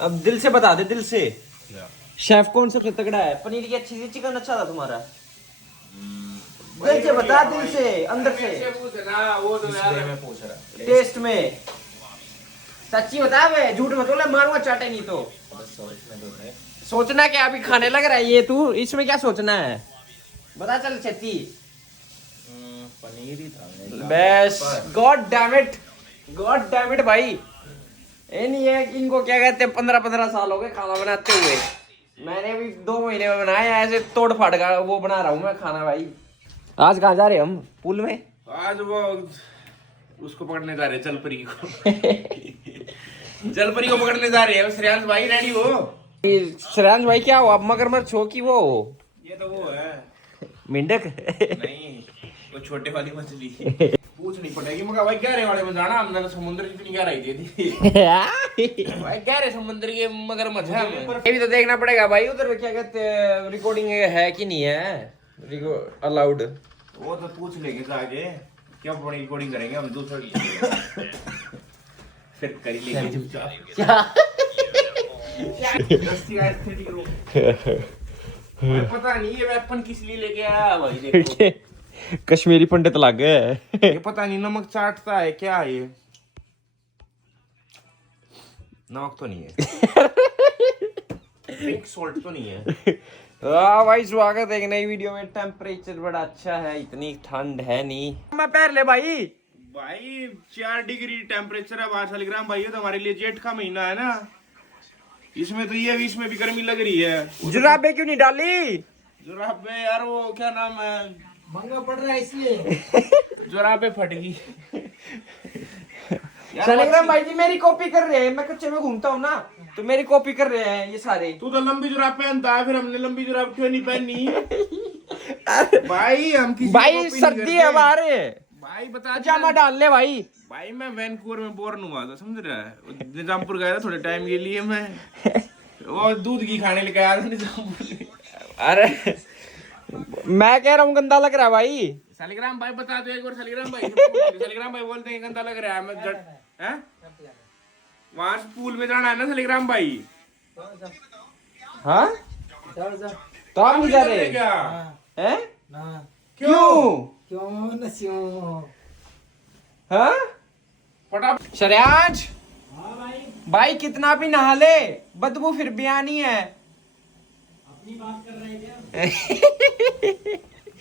अब दिल से बता दे, दिल से शेफ कौन सबसे तगड़ा है? पनीर की अच्छी थी, चिकन अच्छा था तुम्हारा? दिल से बता, दिल से, अंदर से। वो तो मैं पूछ रहा टेस्ट में सच्ची बता बे, झूठ मत बोला, मारूंगा चाटे नहीं तो। सोचना क्या, अभी खाने लग रहा है ये तू, इसमें क्या सोचना है? बता चल छत्ती। पनीर ही था बस, गॉड डैम इट भाई। ये नहीं है, इनको क्या कहते हैं, 15 साल हो गए खाना बनाते हुए। मैंने भी 2 महीने में बनाया, ऐसे तोड़ फाड़ का वो बना रहा हूँ मैं खाना भाई। आज कहाँ जा रहे हम? पुल में? आज वो उसको पकड़ने जा रहे हैं, जलपरी को। जलपरी को पकड़ने जा रहे हैं। श्रेयांश भाई रेडी हो? श्रेयांश भाई क्या हो आप, मगरमच्छ हो कि वो हो? ये तो वो है मेंढक। नहीं, वो छोटे वाली मछली। पूछनी पड़ेगी मगर भाई गहरे वाले में जाना, हमने तो समुद्र इतनी गहराई दे दी। भाई गहरे समुद्र के मगरमच्छ है हमें। ये भी तो देखना पड़ेगा भाई, उधर क्या कहते हैं, रिकॉर्डिंग है कि नहीं है अलाउड? वो तो पूछ लेंगे जाके, क्या बड़ी रिकॉर्डिंग करेंगे हम दूसरे की। फिर कर ही लेंगे चुपचाप। पता नहीं ये वेपन किस लिए लेके आया भाई, देखो। कश्मीरी पंडित लग गए। ये पता नहीं नमक चाटता है क्या ये? नमक तो नहीं है। पिंक सॉल्ट तो नहीं है। हाँ भाई, स्वागत है एक नई वीडियो में। टेम्परेचर बड़ा अच्छा है, इतनी ठंड है नहीं। मैं पैर ले भाई। भाई 4 डिग्री टेम्परेचर है बाहर शालिग्राम भाई। ये तो हमारे लिए जेठ का महीना है ना, इसमें तो ये इसमें भी गर्मी लग रही है। जुराबे क्यों नहीं डाली? जुराबे यार वो क्या नाम है, महंगा पड़ रहा है इसलिए। जुराबे फट गई। शालिग्राम भाई जी मेरी कॉपी कर रहे हैं, मैं कच्चे में घूमता हूँ ना, तो मेरी कॉपी कर रहे हैं ये सारे। तू तो लंबी जुराब पहनता है, फिर हमने लंबी जुराब क्यों नहीं पहनी? भाई हम किसी भाई सर्दी है बाहर भाई बता, पजामा डाल ले भाई। भाई मैं वैनकूवर में बोर्न हुआ था, समझ रहा है? निजामपुर गया था थोड़े टाइम के लिए मैं, वो दूध घी खाने लेके आया था निजामपुर। अरे मैं कह रहा हूँ गंदा लग रहा है भाई। शालिग्राम भाई बता दो एक बार, शालिग्राम भाई। शालिग्राम भाई बोलते हैं गंदा लग रहा है, मैं हैं वहां पूल में जाना है ना शालिग्राम भाई? हाँ तो आप नहीं जा रहे क्या हैं? ना क्यों? क्यों नस्यों? हाँ फटाफट। श्रेयांश हाँ भाई, भाई कितना भी नहा ले, बदबू फिर भी आनी है। अपनी बात कर रहे थे।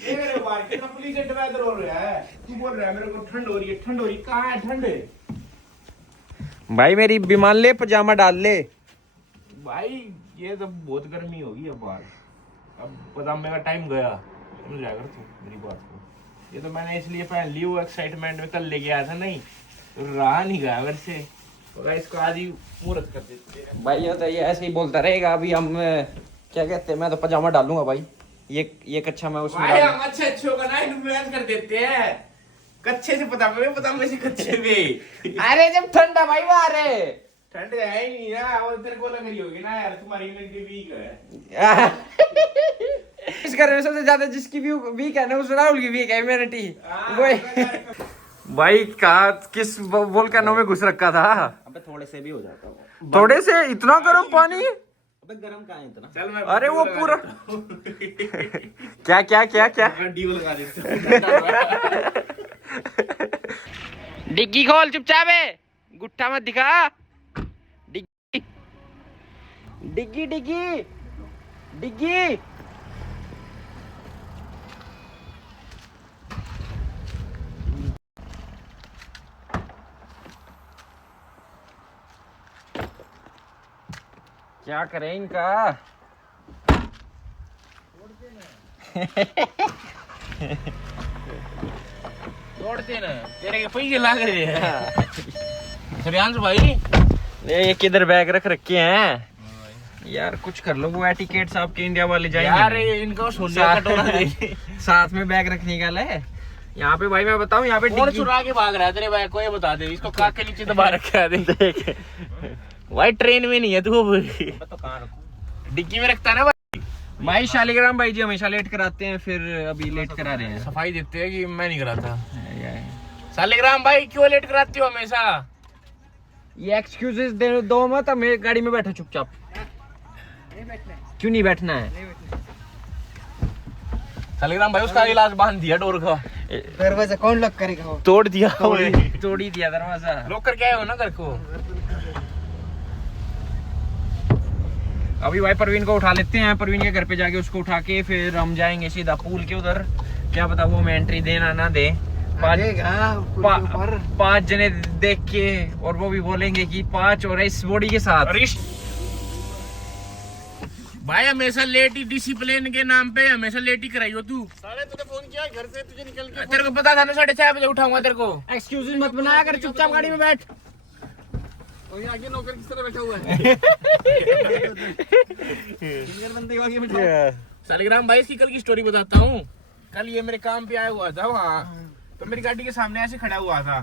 मेरे भाई कितना प्लीजेंट वेदर हो रहा है, तू बोल रहा है मेरे को ठंड हो रही है। ठंड हो रही कहाँ है ठंड? भाई मेरी विमान ले, पजामा डाल ले। भाई ये तो बहुत गर्मी होगी अब बाहर, अब पजामे का टाइम गया, समझ जाएगा तू मेरी बात को। ये तो मैंने इसलिए पहन ली, वो एक्साइटमेंट में कल लेके आया था, नहीं तो रहा नहीं गया मेरे से। तो इसको आज ही मुहूर्त कर देते हैं भाई ये तो ये ऐसे ही बोलता रहेगा। अभी हम क्या कहते हैं, मैं तो पजामा डालूंगा भाई। ये कच्चा मैं उसमें भाई। डालूं। हम अच्छे अच्छे होगा ना इन्फ्लुएंस कर देते हैं, कच्चे से पता से कच्चे में। अरे जब ठंडा भाई बाहर है। ठंड है ही नहीं ना, और तेरे को लग रही होगी ना यार, तुम्हारी इम्यूनिटी वीक है। इस घर में सबसे ज्यादा जिसकी भी वीक है ना, उस राहुल की वीक है इम्यूनिटी। भाई कहा किस वोल्केनो में घुस रखा था? अबे थोड़े से भी हो जाता है। थोड़े से इतना गर्म पानी? अबे गरम कहाँ है इतना? चल मैं अरे वो पूरा क्या क्या क्या क्या डीव लगा देता डिग्गी खोल चुपचाप है, गुट्ठा मत दिखा। डिग्गी डिग्गी डिग्गी डिग्गी। क्या करें इनका? तोड़ते ना, तेरे के पैसे लग रहे हैं। श्रेयांश भाई ये किधर बैग रख रखे हैं यार? कुछ कर लो, वो एटिकेट्स आपके इंडिया वाले जाएंगे यार इनको सोने कटोरा दे। साथ में बैग रखने का ले। यहाँ पे भाई मैं बताऊँ, यहाँ पे और चुरा के भाग रहा है तेरे भाई को, ये बता दे इसको काक के नीचे दबा रखा है। देख भाई ट्रेन में नहीं है तू। तो कहाँ रखूं? डिग्गी में रखता है ना भाई। भाई शालिग्राम भाई जी हमेशा लेट कराते हैं, फिर अभी लेट करा रहे हैं। सफाई देते हैं कि मैं नहीं कराता। शालिग्राम भाई क्यों लेट कराती हो हमेशा? ये एक्सक्यूजेस दे दो मत, मेरी गाड़ी में बैठो चुपचाप। क्यों नहीं बैठना है? सालिग्राम भाई उसका इलाज बांध दिया डोर का। दरवाजा कौन लॉक करेगा? वो तोड़ दिया तोड़ ही दिया दरवाजा। लॉक करके आए हो ना घर को। अभी भाई परवीन को उठा लेते हैं, परवीन के घर पे जाके उसको उठा के फिर हम जाएंगे सीधा पूल के उधर। क्या पता वो हमें एंट्री देना ना दे। पांच जने देख के और वो भी बोलेंगे कि 5 और इस बॉडी के साथ। भाई हमेशा लेट ही, डिसिप्लिन के नाम पे हमेशा लेट ही कराई हो तू। साले तूने फोन किया घर से, तुझे निकल के तेरे को पता था ना 6:30 बजे उठाऊंगा तेरे को। एक्सक्यूजेस मत बनाया कर, चुपचाप गाड़ी में बैठ। और ये आगे नौकर किस तरह बैठा हुआ है? बंदे को आगे बैठा। सालिग्राम भाई इसकी कल की स्टोरी बताता हूँ। कल ये मेरे काम पे आया हुआ था वहाँ, तो मेरी गाड़ी के सामने ऐसे खड़ा हुआ था,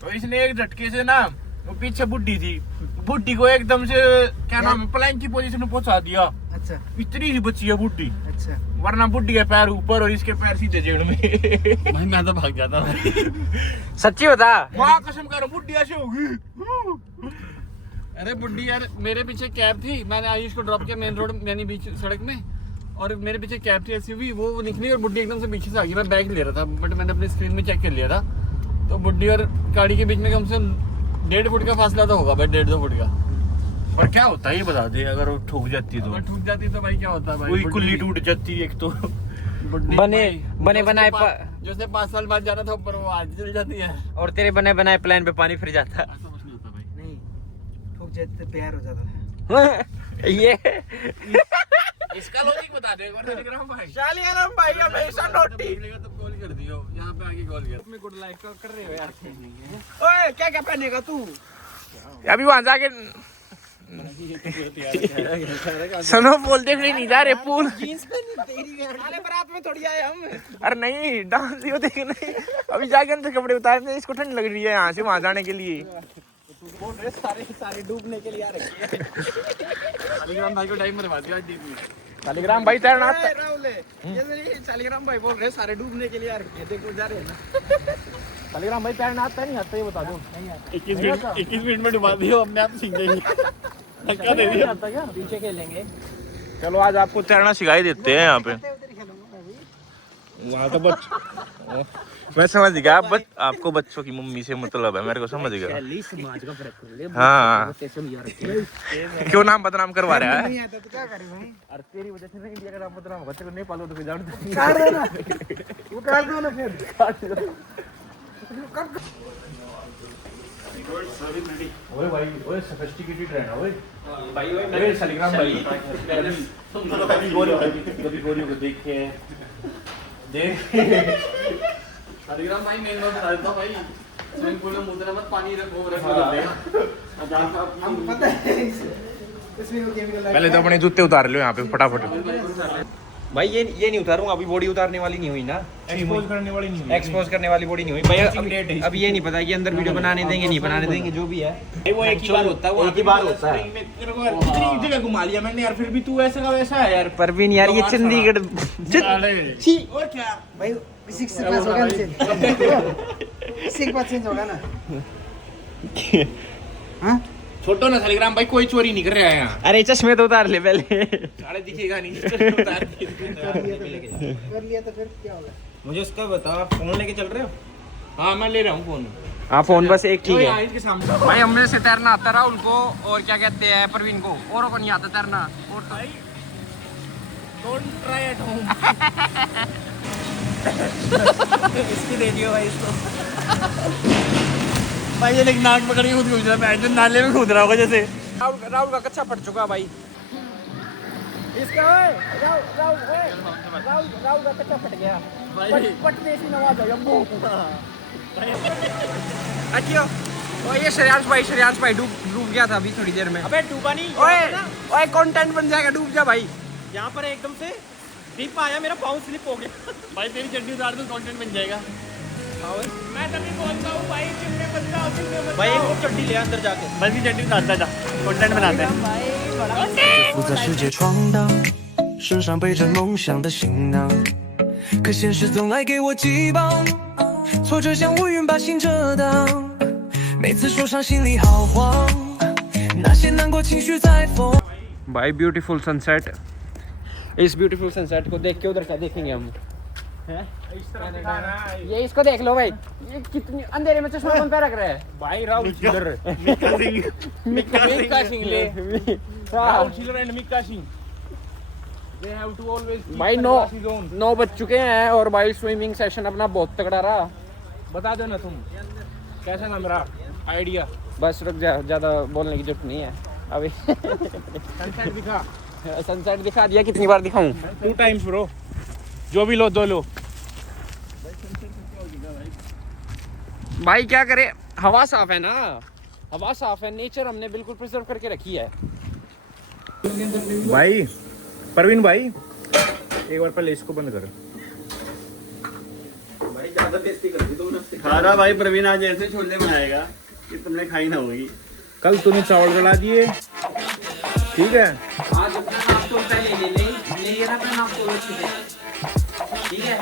तो इसने एक झटके से ना, वो पीछे बुड्ढी थी, बुड्ढी को एकदम से क्या नाम है प्लैंक की पोजीशन में पहुंचा दिया। अच्छा इतनी ही बची है बुड्ढी, अच्छा। वरना बुड्ढी के पैर ऊपर और इसके पैर सीधे जेड़ में। भाई मैं तो भाग जाता भाई। सच्ची बता। वाह कसम कर, बुड्ढी ऐसे होगी। अरे बुड्ढी यार, मेरे पीछे कैब थी, मैंने आयुष को ड्रॉप किया मेन रोड यानी बीच सड़क में, और मेरे पीछे कैब थी एसयूवी, वो निकली और बुड्ढी एकदम से पीछे से आ गई। मैं बैग ले रहा था बट मैंने अपने स्क्रीन में चेक कर लिया था, तो बुड्ढी और गाड़ी के बीच में कम से कम 1.5 फुट का फासला तो होगा भाई, 1.5-2 फुट का। और क्या होता है ये बता दे, अगर वो ठुक जाती तो? अगर ठुक जाती तो भाई क्या होता है भाई? कोई कुल्ली टूट जाती एक तो। बुड्ढी बने भाई, बने बनाए जैसे 5 साल बाद जाना था ऊपर, वो आज चल जाती है। और तेरे बने बनाए प्लान पे पानी फिर जाता। ऐसा कुछ नहीं होता भाई। नहीं, ठुक जाते तो प्यार हो जाता है। ये इसका लॉजिक बता दे एक बार सालिग्राम भाई। शालिग्राम भाई हमेशा नोटी। तो कॉल कर दियो, यहाँ पे आके कॉल कर। मैं गुड लाइक कर रहे हो यार। ओए क्या क्या पहनेगा तू? अभी वहां जाके स्नोफॉल देखने नहीं जा रहे, पूल। जींस पहनी तेरी वाले बारात में थोड़ी आए हम। अरे नहीं, डांस ही देखने। अभी जाके अंदर कपड़े उतारने, इसको ठंड लग रही है यहाँ से वहां जाने के लिए। सारे डूबने के लिए आ रखी है। सालिग्राम भाई को टाइम मरवा दिया आज दिन में। सालिग्राम भाई तैरना आता है। राहुल ये सालिग्राम भाई बोल रहे सारे डूबने के लिए आ रखे हैं, देखो जा रहे हैं ना। सालिग्राम भाई तैरना आता है नहीं आता, ये बता दो। 21 मिनट में डुबा दियो, अपने आप सीख जाएंगे। धक्का दे दिया। पीछे खेलेंगे। चलो आज आपको तैरना सिखाई देते हैं यहाँ पे। वहाँ तो मैं समझ गया, आपको बच्चों की मम्मी से मतलब है, मेरे को समझ गया। समाज का फर्क। हाँ, क्यों नाम बदनाम करवा रहा है? नहीं आता तो क्या करे भाई? अरे तेरी वजह से नहीं, इंडिया का नाम बदनाम होगा, तेरे को नहीं पालो तो फिर जान दो। काट दो ना, वो काट दो ना फिर। ओए भाई, ओए सोफिस्टिकेटेड रहना ओए। भाई ओए सालिग्राम भाई, कभी गोरियों को देखे देख। सालिग्राम भाई मेन बात बता देता हूं भाई, स्विमिंग पूल में मुद्रा मत, पानी रखो हम पता है इसमें वो केमिकल। पहले तो अपने जूते उतार लो यहाँ पे फटाफट। भाई ये नहीं उतारूंगा, अभी बॉडी उतारने वाली नहीं हुई ना। एक्सपोज करने वाली नहीं है। एक्सपोज करने वाली बॉडी नहीं हुई भाई। अब ये नहीं पता कि अंदर वीडियो बनाने देंगे नहीं बनाने देंगे, जो भी है वो एक ही बार होता है, वो एक ही बार होता है। कितनी जगह घुमा लिया मैंने यार, फिर भी तू ऐसा का वैसा है यार। परवीन यार ये चंडीगढ़ और क्या भाई किसी के पास होगा ना, किसी के पास चेंज होगा ना। हां छोटो ना सालिग्राम भाई, कोई चोरी नहीं कर रहा है यहाँ। अरे चश्मे तो उतार ले पहले। साले दिखेगा नहीं, उतार के कर लिया तो फिर क्या होगा? मुझे उसका बताओ, आप फोन लेके चल रहे हो? हाँ मैं ले रहा हूँ फोन। हाँ फोन बस एक ठीक है। इसके सामने भाई हमने से तैरना आता राहुल को और क्या कहते हैं परवीन को, औरों को नहीं आता तैरना। और भाई डोंट ट्राई एट होम। इसकी दे दियो भाई इसको। भाई ये लेकिन नाक पकड़ के खुद घूम रहा है, मैं जो नाले में कूद रहा होगा जैसे। राहुल का कच्चा फट चुका भाई इसका। राहुल का कच्चा फट गया भाई पटने से नवाज आ गया। अच्छा और ये श्रेयांश भाई डूब गया था अभी थोड़ी देर में। अबे डूबा नहीं, ओए कंटेंट बन जाएगा, डूब जा भाई। यहाँ पर एकदम से डिप आया, मेरा पाँव स्लिप हो गया। भाई तेरी चड्डी उतार दो, कंटेंट बन जाएगा। मैं तभी बोलता हूँ भाई, चिमने बंदा भाई एक और चड्डी ले अंदर जाके। बस की चड्डी उतारता जा, कंटेंट बनाते हैं। 不在世界闯荡，身上背着梦想的行囊，可现实总来给我羁绊，挫折像乌云把心遮挡，每次受伤心里好慌，那些难过情绪在风。 भाई ब्यूटीफुल सनसेट, इस ब्यूटीफुल सनसेट को देख के उधर क्या देखेंगे हम? हैं? ये इसको देख लो भाई, ये कितनी अंधेरे में चश्मा कौन पे रख रहा है? भाई राहुल चिलर, मिक्का सिंह ले, Rahul chiller and Mika Singh. They have to always keep भाई their 9 glasses on. 9 बज चुके हैं और भाई स्विमिंग सेशन अपना बहुत तगड़ा रहा। बता दो ना तुम कैसा ना मेरा आइडिया। बस रुक जा, ज़्यादा बोलने की जरूरत नहीं है अभी। सनसेट दिखा, सनसेट दिखा दिया, कितनी बार दिखाऊं? 2 times ब्रो, जो भी लो 2 लो। भाई क्या करे, हवा साफ है ना, हवा साफ है, नेचर हमने बिल्कुल प्रिजर्व करके रखी है। भाई परवीन भाई एक बार पहले इसको बंद कर। खाना भाई प्रवीण आज ऐसे छोले बनाएगा कि तुमने खाई ना होगी। कल तूने चावल गला दिए, ठीक है? आज अपना नाम तो पहले ले ना अपना नाम तो, ठीक है?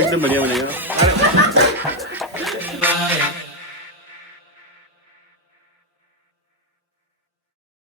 एकदम बढ़िया बनेगा।